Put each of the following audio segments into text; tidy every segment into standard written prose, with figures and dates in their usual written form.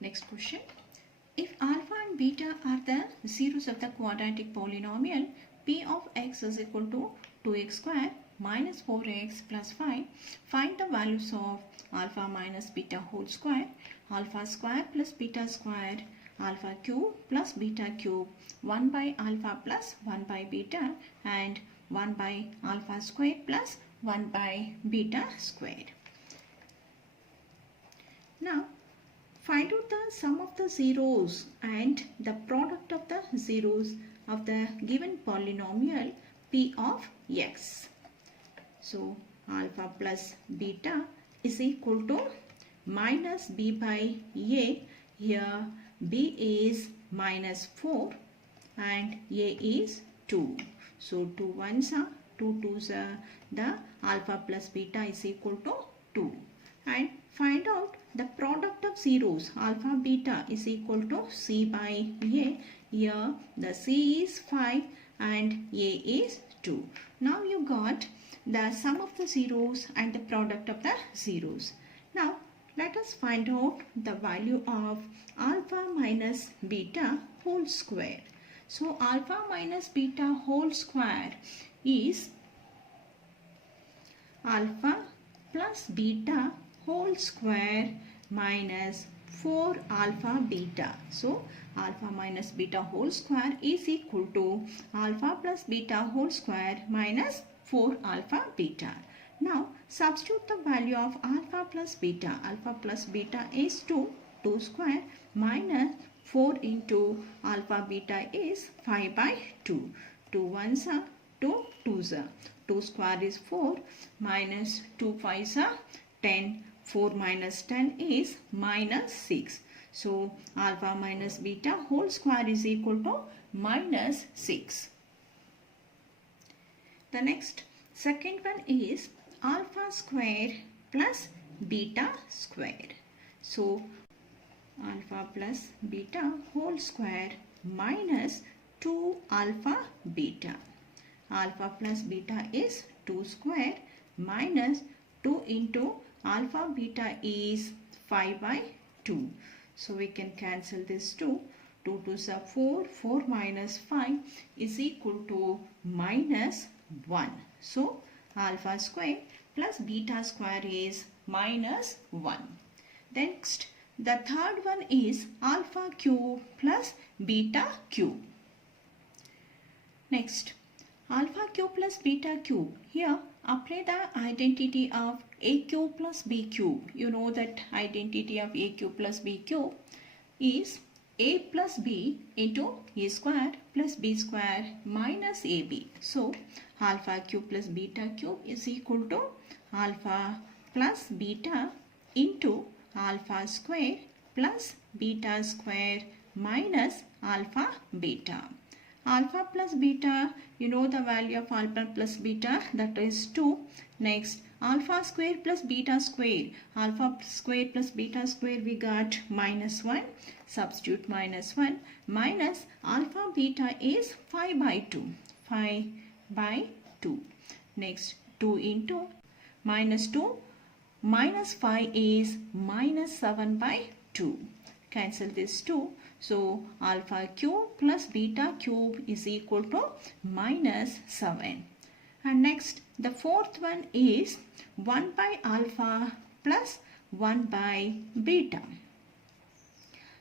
Next question. If alpha and beta are the zeros of the quadratic polynomial p of x is equal to 2x square minus 4x plus 5, find the values of alpha minus beta whole square, alpha square plus beta square, alpha cube plus beta cube, 1 by alpha plus 1 by beta, and 1 by alpha square plus 1 by beta square. Now find out the sum of the zeros and the product of the zeros of the given polynomial p of x. So alpha plus beta is equal to minus b by a. Here b is minus 4 and a is 2. So 2 ones are 2 twos are, the alpha plus beta is equal to 2. And find out the product of zeros. Alpha beta is equal to c by a. Here the c is 5 and a is 2. Now you got the sum of the zeros and the product of the zeros. Now let us find out the value of alpha minus beta whole square. So alpha minus beta whole square is alpha plus beta whole square minus 4 alpha beta. So alpha minus beta whole square is equal to alpha plus beta whole square minus 4 alpha beta. Now substitute the value of alpha plus beta. Alpha plus beta is 2 square minus 4 into alpha beta is 5 by 2. 2 ones are 2 twos are. 2 square is 4 minus 2 fives are 10. 4 minus 10 is minus 6. So alpha minus beta whole square is equal to minus 6. The next second one is alpha square plus beta square. So alpha plus beta whole square minus 2 alpha beta. Alpha plus beta is 2 square minus 2 into alpha beta is 5 by 2. So we can cancel this 2. 2 twos are 4. 4 minus 5 is equal to minus 1. So alpha square plus beta square is minus 1. Next, the third one is alpha cube plus beta cube. Next, alpha cube plus beta cube. Here apply the identity of a cube plus b cube. You know that identity of a cube plus b cube is a plus b into a square plus b square minus ab. So alpha cube plus beta cube is equal to alpha plus beta into alpha square plus beta square minus alpha beta. Alpha plus beta, you know the value of alpha plus beta, that is 2. Next, alpha square plus beta square. Alpha square plus beta square we got minus 1. Substitute minus 1 minus alpha beta is 5 by 2. 5 by 2. Next, 2 into minus 2 minus 5 is minus 7 by 2. Cancel this 2. So alpha cube plus beta cube is equal to minus 7. And next the fourth one is 1 by alpha plus 1 by beta.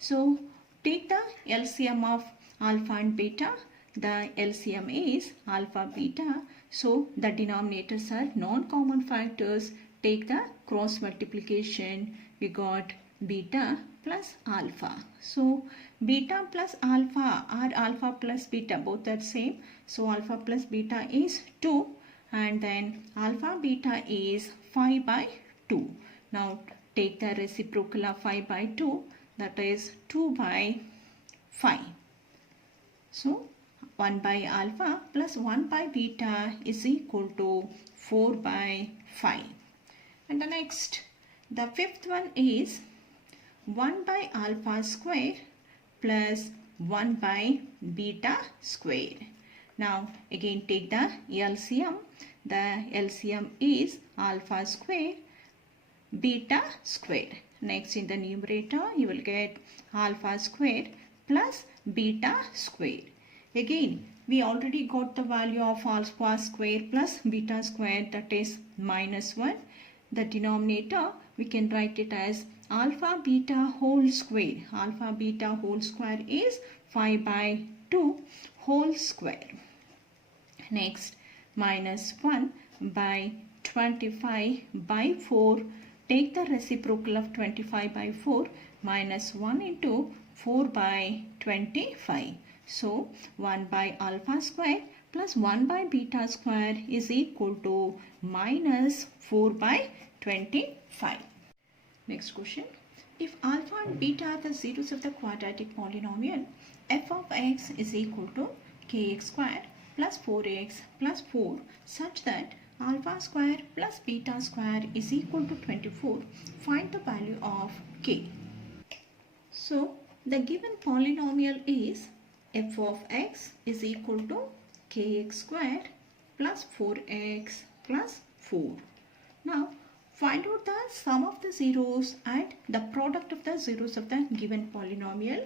So take the LCM of alpha and beta. The LCM is alpha beta. So the denominators are non-common factors. Take the cross multiplication. We got beta plus alpha. So beta plus alpha or alpha plus beta both are same. So alpha plus beta is 2 and then alpha beta is 5 by 2. Now take the reciprocal of 5 by 2, that is 2 by 5. So 1 by alpha plus 1 by beta is equal to 4 by 5. And the next, the fifth one is 1 by alpha square plus 1 by beta square. Now again take the LCM. The LCM is alpha square beta square. Next, in the numerator, you will get alpha square plus beta square. Again, we already got the value of alpha square plus beta square, that is minus 1. The denominator, we can write it as alpha beta whole square. Alpha beta whole square is 5 by 2 whole square. Next, minus 1 by 25 by 4. Take the reciprocal of 25 by 4, minus 1 into 4 by 25. So, 1 by alpha square plus 1 by beta square is equal to minus 4 by 25. Next question. If alpha and beta are the zeros of the quadratic polynomial, f of x is equal to kx square plus 4x plus 4 such that alpha square plus beta square is equal to 24, find the value of k. So, the given polynomial is f of x is equal to kx square plus 4x plus 4. Now, find out the sum of the zeros and the product of the zeros of the given polynomial.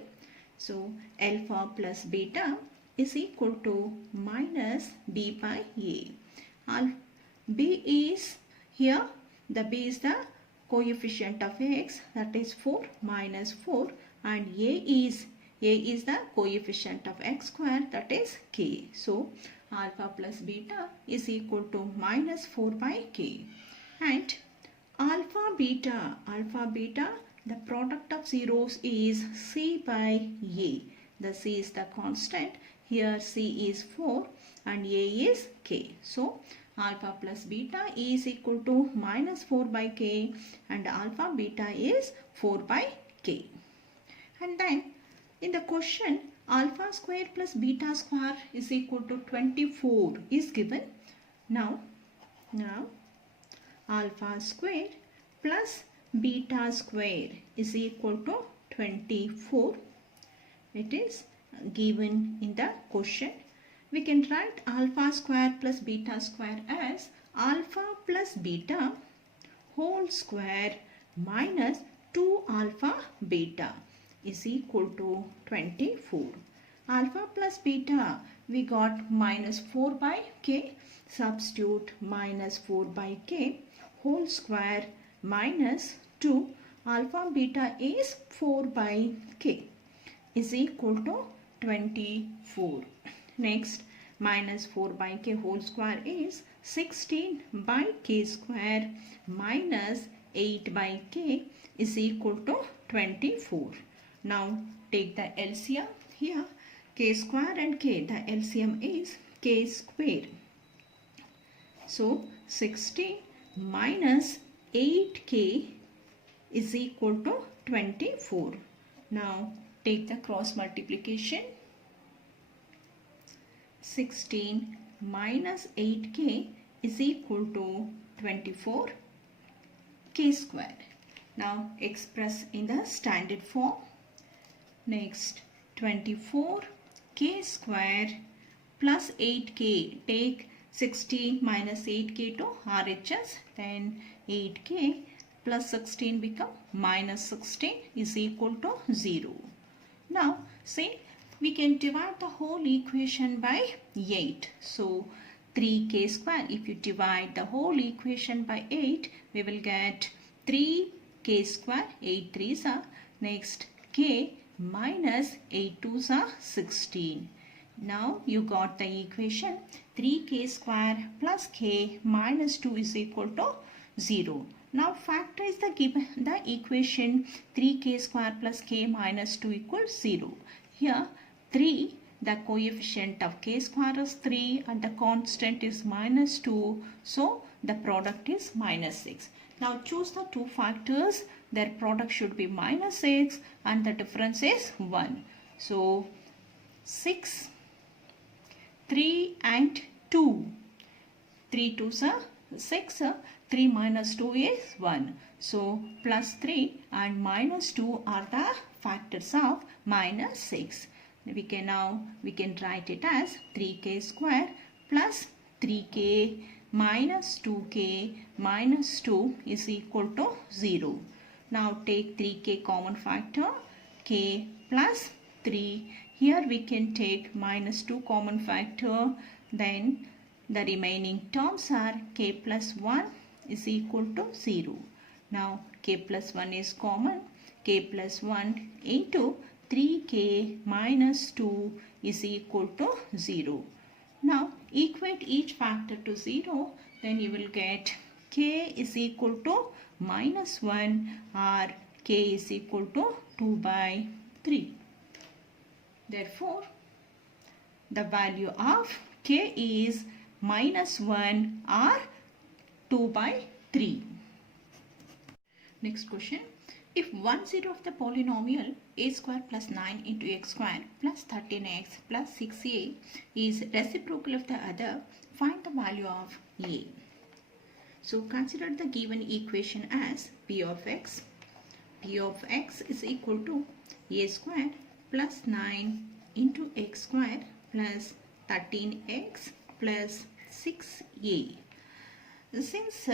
So, alpha plus beta is equal to minus b by a. B is here, the b is the coefficient of x, that is 4 minus 4, and a is the coefficient of x square, that is k. So, alpha plus beta is equal to minus 4 by k. And alpha beta, the product of zeros is c by a. The c is the constant. Here c is 4 and a is k. So, alpha plus beta is equal to minus 4 by k and alpha beta is 4 by k. And then in the question, alpha square plus beta square is equal to 24 is given. Now alpha square plus beta square is equal to 24. It is given in the question. We can write alpha square plus beta square as alpha plus beta whole square minus 2 alpha beta is equal to 24. Alpha plus beta, we got minus 4 by k. Substitute minus 4 by k whole square minus 2 alpha beta is 4 by k is equal to 24. Next, minus 4 by k whole square is 16 by k square minus 8 by k is equal to 24. Now, take the LCM. Here, k square and k, the LCM is k square. So, 16 minus 8k is equal to 24. Now, take the cross multiplication. 16 minus 8k is equal to 24 k square. Now express in the standard form. Next, 24 k square plus 8k. Take 16 minus 8k to RHS. Then 8k plus 16 become minus 16 is equal to 0. Now see, we can divide the whole equation by 8. So, 3k square, if you divide the whole equation by 8, we will get 3k square, 8 3s are, next k minus 8 2s are 16. Now, you got the equation 3k square plus k minus 2 is equal to 0. Now, factorize the equation 3k square plus k minus 2 equals 0. Here, 3, the coefficient of k square is 3 and the constant is minus 2. So, the product is minus 6. Now, choose the two factors. Their product should be minus 6 and the difference is 1. So, 6, 3 and 2. 3 2s are 6. 3 minus 2 is 1. So, plus 3 and minus 2 are the factors of minus 6. We can write it as 3k square plus 3k minus 2k minus 2 is equal to 0. Now take 3k common factor, k plus 3. Here we can take minus 2 common factor. Then the remaining terms are k plus 1 is equal to 0. Now k plus 1 is common. K plus 1 into 3k minus 2 is equal to 0. Now equate each factor to 0. Then you will get k is equal to minus 1 or k is equal to 2 by 3. Therefore, the value of k is minus 1 or 2 by 3. Next question. If one zero of the polynomial a square plus 9 into x square plus 13x plus 6a is reciprocal of the other, find the value of a. So consider the given equation as p of x. P of x is equal to a square plus 9 into x square plus 13x plus 6a. Since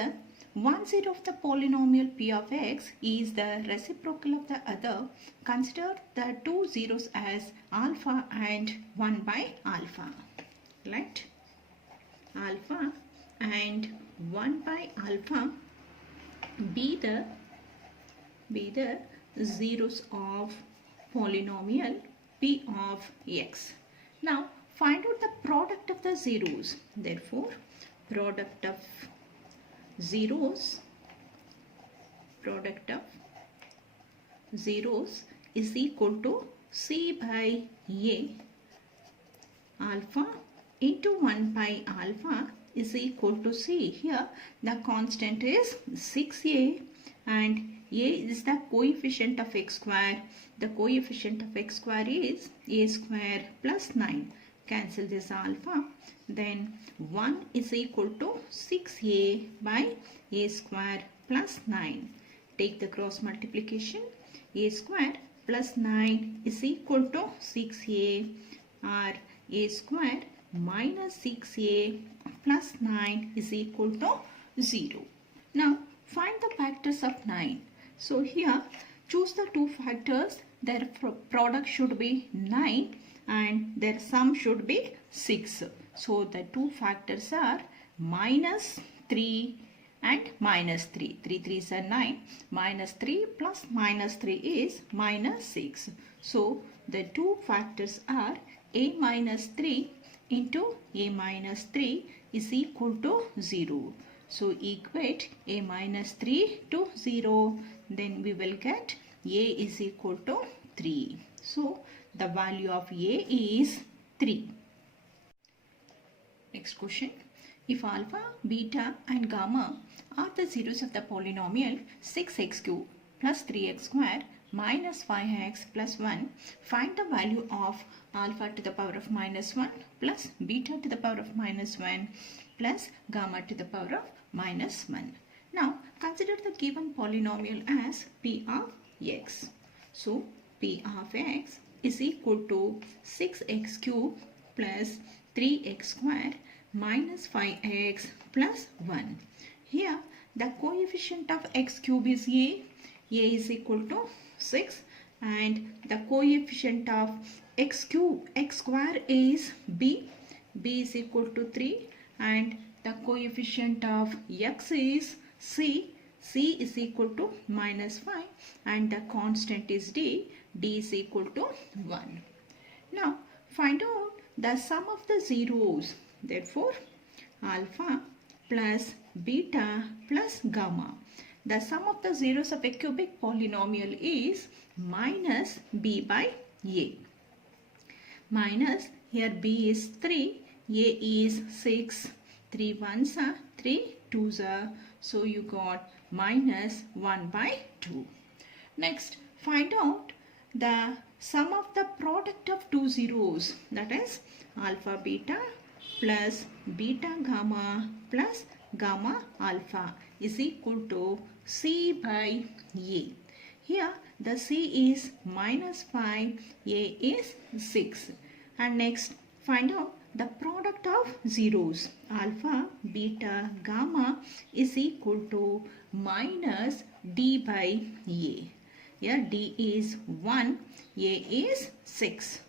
one zero of the polynomial p of x is the reciprocal of the other, consider the two zeros as alpha and 1 by alpha. Let alpha and 1 by alpha be the zeros of polynomial p of x. Now find out the product of the zeros. Therefore, product of zeros is equal to c by a. Alpha into 1 by alpha is equal to c. Here the constant is 6a and a is the coefficient of x square. The coefficient of x square is a square plus 9. Cancel this alpha. Then 1 is equal to 6a by a square plus 9. Take the cross multiplication. A square plus 9 is equal to 6a, or a square minus 6a plus 9 is equal to 0. Now find the factors of 9. So here choose the two factors. Their product should be 9 and their sum should be 6. So the two factors are minus 3 and minus 3. 3 3s are 9. Minus 3 plus minus 3 is minus 6. So the two factors are a minus 3 into a minus 3 is equal to 0. So equate a minus 3 to 0. Then we will get a is equal to 3. So the value of a is 3. Next question. If alpha, beta and gamma are the zeros of the polynomial 6x cubed plus 3x square minus 5x plus 1, find the value of alpha to the power of minus 1 plus beta to the power of minus 1 plus gamma to the power of minus 1. Now consider the given polynomial as p of x. So p of x is equal to 6x cubed plus 3x square minus 5x plus 1. Here the coefficient of x cube is a is equal to 6, and the coefficient of x square is b is equal to 3, and the coefficient of x is c is equal to minus 5, and the constant is d is equal to 1. Now find out the sum of the zeros. Therefore alpha plus beta plus gamma. The sum of the zeros of a cubic polynomial is minus b by a. Minus, here b is 3, a is 6, 3 ones are 3 twos are, so you got minus 1 by 2. Next, find out the sum of the product of two zeros, that is alpha beta plus beta gamma plus gamma alpha is equal to c by a. Here the c is minus 5, a is 6. And next find out the product of zeros alpha, beta, gamma is equal to minus d by a. Here d is 1, a is 6.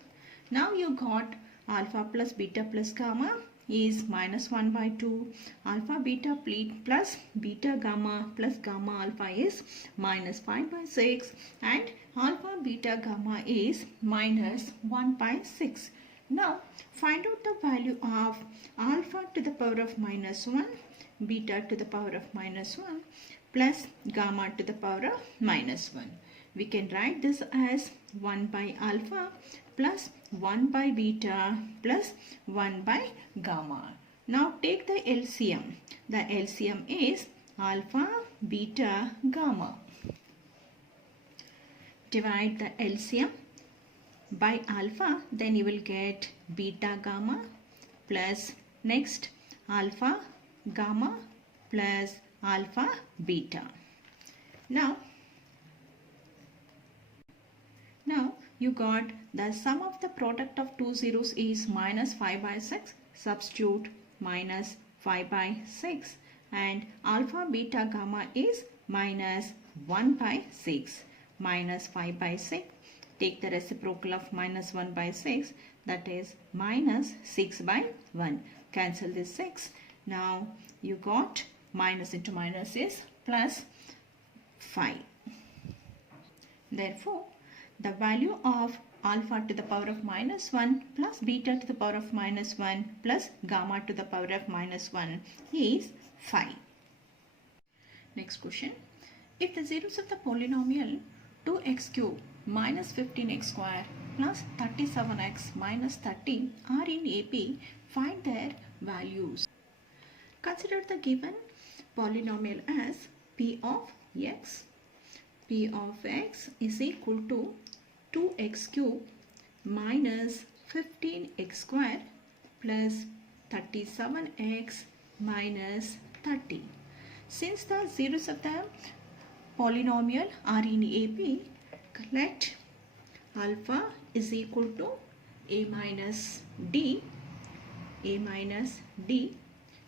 Now you got alpha plus beta plus gamma is minus 1 by 2. Alpha beta plus beta gamma plus gamma alpha is minus 5 by 6. And alpha beta gamma is minus 1 by 6. Now find out the value of alpha to the power of minus 1, beta to the power of minus 1 plus gamma to the power of minus 1. We can write this as 1 by alpha plus 1 by beta plus 1 by gamma. Now take the LCM. The LCM is alpha, beta, gamma. Divide the LCM by alpha, then you will get beta gamma plus next alpha gamma plus alpha beta. Now you got the sum of the product of two zeros is minus 5 by 6. Substitute minus 5 by 6 and alpha beta gamma is minus 1 by 6. Minus 5 by 6. Take the reciprocal of minus 1 by 6, that is minus 6 by 1. Cancel this 6. Now you got minus into minus is plus 5. Therefore, the value of alpha to the power of minus 1 plus beta to the power of minus 1 plus gamma to the power of minus 1 is 5. Next question. If the zeros of the polynomial 2x cube minus 15x square plus 37x minus 30 are in AP, find their values. Consider the given polynomial as p of x. P of x is equal to 2x cube minus 15x square plus 37x minus 30. Since the zeros of the polynomial are in AP, let alpha is equal to a minus d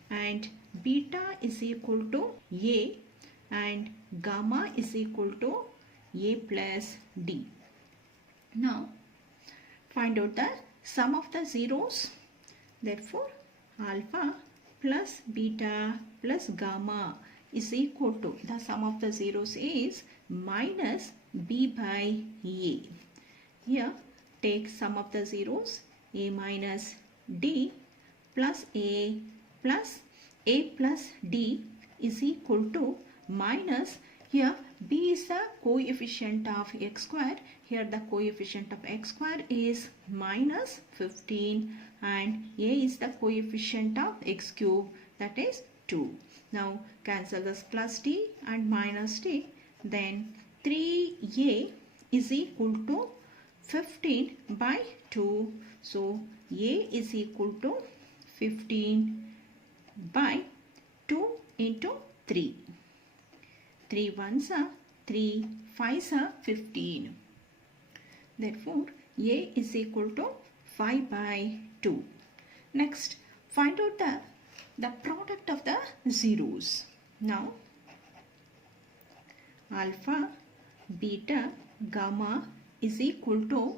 and beta is equal to a and gamma is equal to a plus d. Now find out the sum of the zeros. Therefore alpha plus beta plus gamma is equal to, the sum of the zeros is minus b by a. Here take sum of the zeros, a minus d plus a plus d is equal to minus, here b is the coefficient of x square. Here the coefficient of x square is minus 15 and a is the coefficient of x cube, that is 2. Now cancel this plus d and minus d. Then 3a is equal to 15 by 2. So a is equal to 15 by 2 into 3. 3 ones are 3, 5s are 15. Therefore, a is equal to 5 by 2. Next, find out the product of the zeros. Now, alpha, beta, gamma is equal to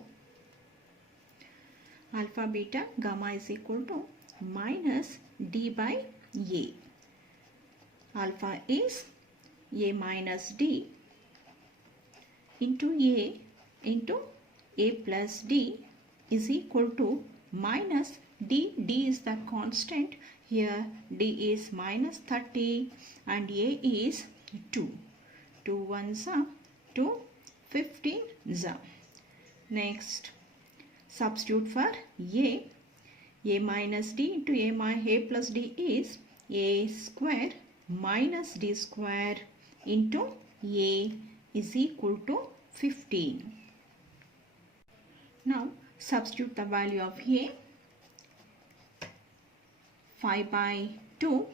minus d by a. Alpha is a minus d into a plus d is equal to minus d. D is the constant. Here d is minus 30 and a is 2. 2 ones are 2, 15 are. Next, substitute for a minus d into a plus d is a square minus d square into a is equal to 15. Now substitute the value of a, 5 by 2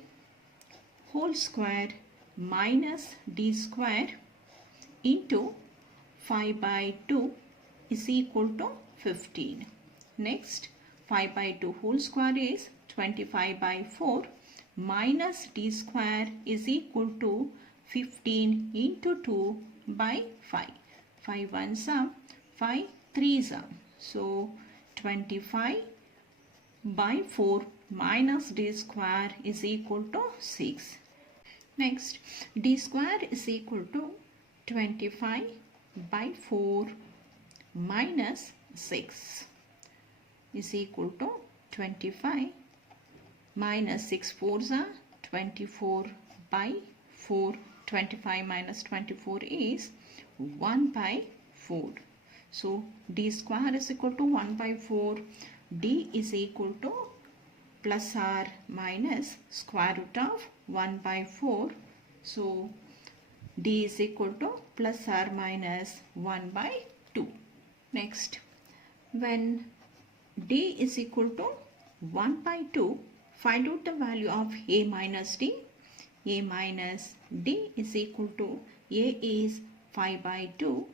whole square minus d square into 5 by 2 is equal to 15. Next, 5 by 2 whole square is 25 by 4 minus d square is equal to 15 into 2 by 5. 5 ones are 5 threes are. So 25 by 4 minus d square is equal to 6. Next, d square is equal to 25 by 4 minus 6 is equal to 25 minus 6 fours are 24 by 4. 25 minus 24 is 1 by 4. So d square is equal to 1 by 4. D is equal to plus or minus square root of 1 by 4. So d is equal to plus or minus 1 by 2. Next, when d is equal to 1 by 2, find out the value of a minus d. A minus d is equal to a is 5 by 2,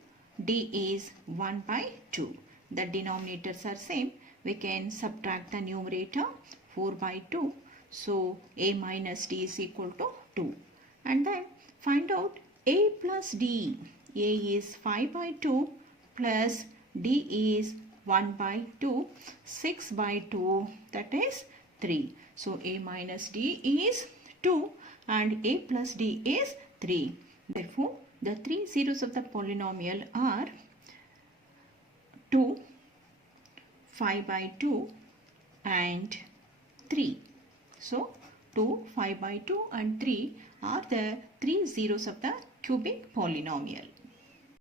d is 1 by 2. The denominators are same. We can subtract the numerator 4 by 2. So a minus d is equal to 2. And then find out a plus d. A is 5 by 2 plus d is 1 by 2. 6 by 2, that is 3. So a minus d is 2 and a plus d is 3. Therefore, the three zeros of the polynomial are 2, 5 by 2 and 3. So 2, 5 by 2 and 3 are the three zeros of the cubic polynomial.